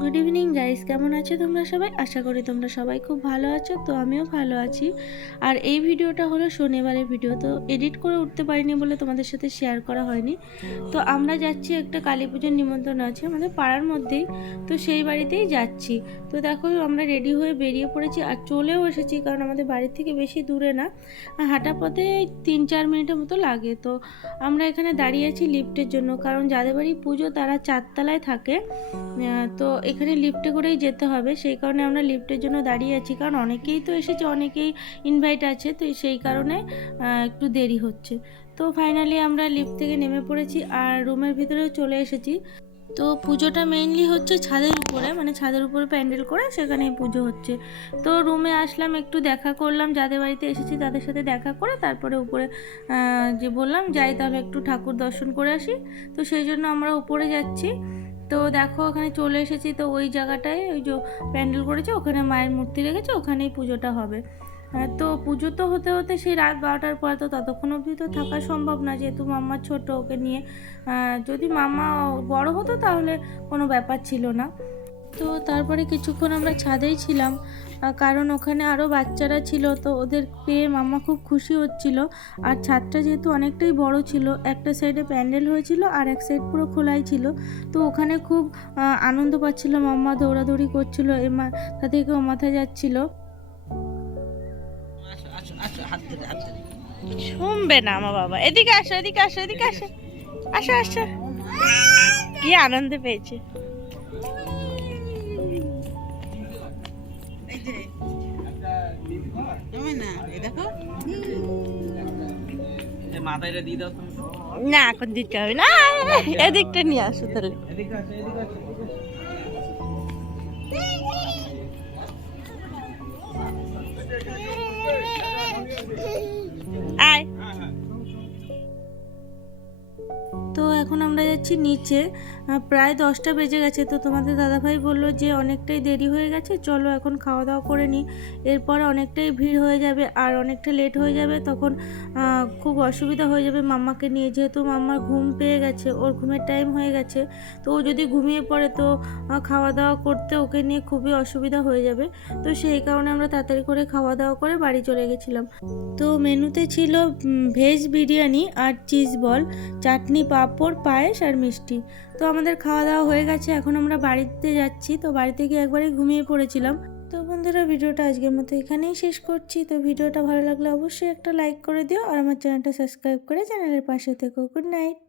Good evening guys, কেমন আছো তোমরা সবাই? আশা করি তোমরা সবাই খুব ভালো আছো। তো আমিও ভালো আছি। আর এই ভিডিওটা হলো শনিবারের ভিডিও, তো এডিট করে উঠতে পারিনি বলে তোমাদের সাথে শেয়ার করা হয়নি। তো আমরা যাচ্ছি, একটা কালী পুজোর নিমন্ত্রণ আছে আমাদের পাড়ার মধ্যেই, তো সেই বাড়িতেই যাচ্ছি। তো দেখো আমরা রেডি হয়ে বেরিয়ে পড়েছি আর চলেও এসেছি, কারণ আমাদের বাড়ির থেকে বেশি দূরে না, হাঁটা পথে 3-4 মিনিটের মতো লাগে। তো আমরা এখানে দাঁড়িয়ে আছি লিফটের জন্য, কারণ যাদের বাড়ি পুজো তারা 4তলায় থাকে। তো এখানে লিফটে করেই যেতে হবে, সেই কারণে আমরা লিফটের জন্য দাঁড়িয়ে আছি, কারণ অনেকেই তো এসেছে, অনেকেই ইনভাইট আছে, তো সেই কারণে একটু দেরি হচ্ছে। তো ফাইনালি আমরা লিফট থেকে নেমে পড়েছি আর রুমের ভিতরেও চলে এসেছি। তো পুজোটা মেইনলি হচ্ছে ছাদের উপরে, মানে ছাদের উপরে প্যান্ডেল করে সেখানেই পুজো হচ্ছে। তো রুমে আসলাম, একটু দেখা করলাম, যাদের বাড়িতে এসেছি তাদের সাথে দেখা করে তারপরে উপরে যে বললাম যাই তাহলে একটু ঠাকুর দর্শন করে আসি। তো সেই জন্য আমরা উপরে যাচ্ছি। তো দেখো ওখানে চলে এসেছি, তো ওই জায়গাটায় ওই যে প্যান্ডেল করেছে ওখানে মায়ের মূর্তি রেখেছে, ওখানেই পুজোটা হবে। তো পুজো তো হতে হতে সেই রাত 12টার পর, তো ততক্ষণ অবধি তো থাকা সম্ভব না, যেহেতু মাম্মা ছোট, ওকে নিয়ে যদি মাম্মা বড় হতো তাহলে কোনো ব্যাপার ছিল না। তো তারপরে কিছুক্ষণ আমরা ছাদেই ছিলাম, কারণ ওখানে আরও বাচ্চারা ছিল, তো ওদের পেয়ে মাম্মা খুব খুশি হচ্ছিল। আর ছাদটা যেহেতু অনেকটাই বড় ছিল, একটা সাইডে প্যান্ডেল হয়েছিল আর এক সাইড পুরো খোলাই ছিল, তো ওখানে খুব আনন্দ পাচ্ছিল মাম্মা, দৌড়াদৌড়ি করছিল, এ মাথা থেকে ও মাথা যাচ্ছিল। শুনবে না আমার বাবা, এদিকে আসো, এদিকে আসো, এদিকে আসো, আসো আসো, কি আনন্দ পেয়েছে। না এখন দিতে হবে না, এদিকটা নিয়ে আসো তাহলে। আয়, তো এখন আমরা যাচ্ছি নিচে, প্রায় 10টা বেজে গেছে। তো তোমাদের দাদাভাই বললো যে অনেকটাই দেরি হয়ে গেছে, চলো এখন খাওয়া দাওয়া করে নিই, এরপর অনেকটাই ভিড় হয়ে যাবে আর অনেকটা লেট হয়ে যাবে, তখন খুব অসুবিধা হয়ে যাবে মাম্মাকে নিয়ে, যেহেতু মাম্মার ঘুম পেয়ে গেছে, ওর ঘুমের টাইম হয়ে গেছে। তো ও যদি ঘুমিয়ে পড়ে তো খাওয়া দাওয়া করতে ওকে নিয়ে খুবই অসুবিধা হয়ে যাবে। তো সেই কারণে আমরা তাড়াতাড়ি করে খাওয়া দাওয়া করে বাড়ি চলে গেছিলাম। তো মেনুতে ছিল ভেজ বিরিয়ানি আর চিজ বল, চাটনি, পাঁপড়, পায়েস আর মিষ্টি। তো আমাদের খাওয়া দাওয়া হয়ে গেছে, এখন আমরা বাড়িতে যাচ্ছি। তো বাড়িতে গিয়ে একবারে ঘুমিয়ে পড়েছিলাম। তো বন্ধুরা, ভিডিওটা আজকের মতো এখানেই শেষ করছি। তো ভিডিওটা ভালো লাগলে অবশ্যই একটা লাইক করে দিও আর আমার চ্যানেলটা সাবস্ক্রাইব করে চ্যানেলের পাশে থেকো। Good night.